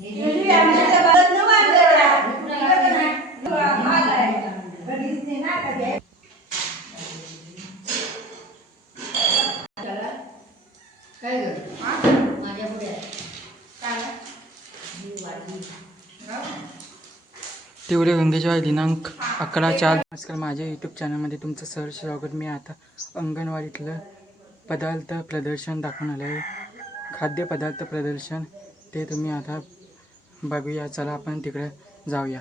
काय ग माझ्या पुढे तिवरे गंगेच्या दिनांक अकरा चार. नमस्कार माझ्या यूट्यूब चॅनलमध्ये तुमचं सहर्ष स्वागत. मी आता अंगणवाडीतलं पदार्थ प्रदर्शन दाखवून आलं आहे. खाद्यपदार्थ प्रदर्शन. ते तुम्ही आता बघूया चला आपण तिकडे जाऊया.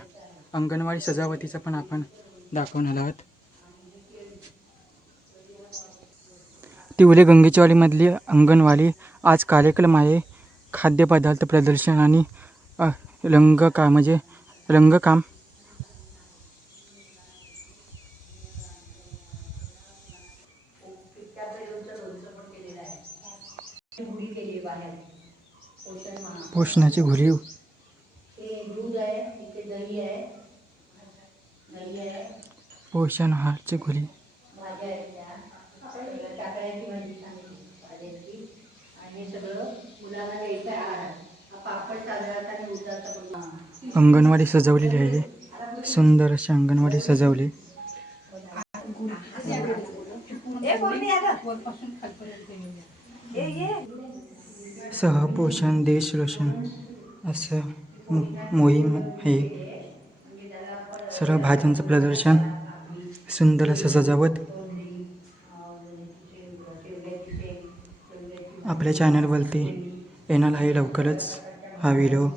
अंगणवाडी सजावटीचं पण आपण दाखवून आलो आहोत. तिवले गंगेच्यावाडीमधली अंगणवाडी आज कार्यक्रम आहे. खाद्यपदार्थ प्रदर्शन आणि अ, रंगका म्हणजे रंगकाम. पोषणाची घुरीव ते दूध आहे इथे दही आहे दही आहे पोषण आहारची पण हां. अंगणवाडी सजवलेली आहे. सुंदर अशी अंगणवाडी सजवली. सहपोषण देश रोशन असं. मोहीम आहे सर्व भाज्यांचं प्रदर्शन सुंदर असं सजावट आपल्या चॅनलवरती येणार आहे लवकरच हा व्हिडिओ.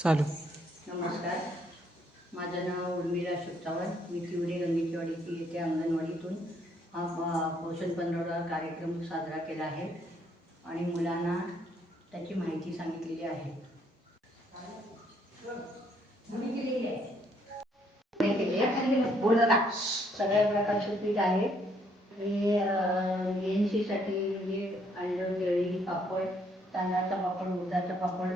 चालू. नमस्कार. माझं नाव उर्मिला शुक्तावर मी तिवरे गंगेचीवाडीची येथे अंगणवाडीतून हा पोषण पंधरवडा कार्यक्रम साजरा केला आहे आणि मुलांना त्याची माहिती सांगितलेली आहे. सगळ्या प्रकारचे पीठ आहे. आणि एन सीसाठी म्हणजे अंड केळी पापड तांदळाचा पापड उडदाचा पापड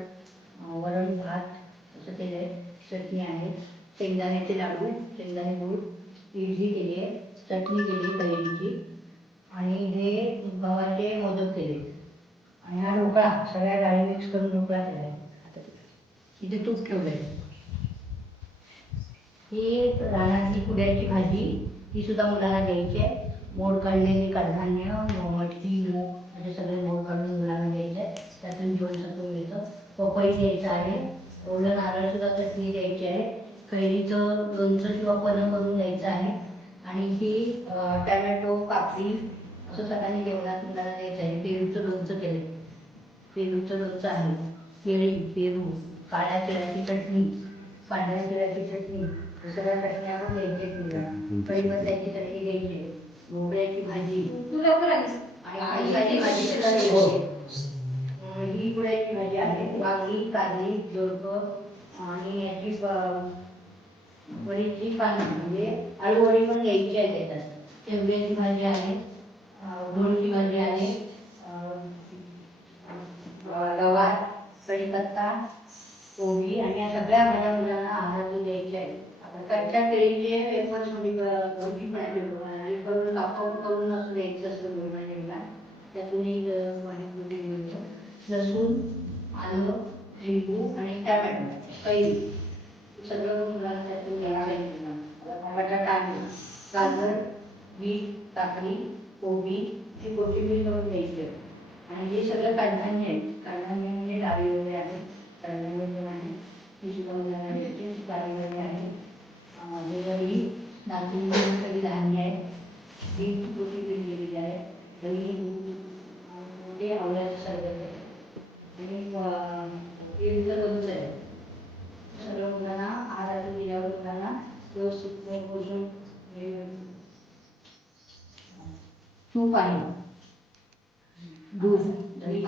वरण भात असं केलं आहे चटणी आहे. शेंगदाण्याचे लाडू शेंगदाणे गुळ इडली केली आहे चटणी केली कैरीची आणि हे गव्हाचे मोदक केले. आणि हा ढोकळा सगळ्या डाळी मिक्स करून ढोकळा केला आहे. आता इथे तूप ठेवलं आहे. ही रानातली कुड्याची भाजी ही सुद्धा मुलांना द्यायची आहे. मोड काढलेली कडधान्य मटकी मूग असे सगळे मोड काढून मुलांना द्यायचे आहे त्यातून जीवनसत्व मिळतं द्यायचं आहे. ओलं नारळ सुद्धा चटणी द्यायची आहे. कैरीचं लोणचं किंवा पन्ह करून द्यायचं आहे. आणि ही टॅमॅटो काकडी असं सगळ्यांनी जेवणात मुलांना द्यायचं आहे. पेरूचं लोणचं केलं पेरूचं लोणचं आहे. केळी पेरू काळ्या केळ्याची चटणी पांढऱ्या केळ्याची चटणी सगळ्या चटण्या आपण द्यायची मुलांना कढीपत्त्याची चटणी द्यायची भोपळ्याची भाजी. आणि भाजी सुद्धा द्यायची ही कुड्याची भाजी आहे. वांगी कारली दोडकं आणि याची वडीची पानं म्हणजे आळूवडी पण घ्यायची आहे त्याच्यात. शेवग्याची भाजी आहे. अं, भाजी आहे. गवार कढीपत्ता कोबी आणि या सगळ्या भाज्या मुलांना आहारातून द्यायच्या आहेत. आता कच्च्या केळीचे वेफर थोडी भाजी पण आहे म्हणजे आणि करून कापून करून असं द्यायचं असतं म्हणजे मुलांना. त्यातूनही अं, भाजी थोडी मिळतं. लसूण आलं लिंबू आणि टॅमॅटो कैरी सगळं मुलांना त्यातून द्यायचं आहे बटाटा आहे गाजर बीट काकडी कोबी ही कोथिंबीर करून द्यायची आणि हे सगळं कडधान्य आहे कडधान्य म्हणजे डाळी वगैरे आहे. कडधान्य म्हणजे पण आहे सुद्धा मुलांना द्यायची डाळी वगैरे आहे. अं, ज्वारी नाचणी सगळी धान्य आहे ही कोथिंबीर दिलेली आहे. दही दूध अं, ते आवळ्याचं सरबत आहे. आणि केंद्र बंद आहे. सर्व मुलांना तूप आहे. दूध दही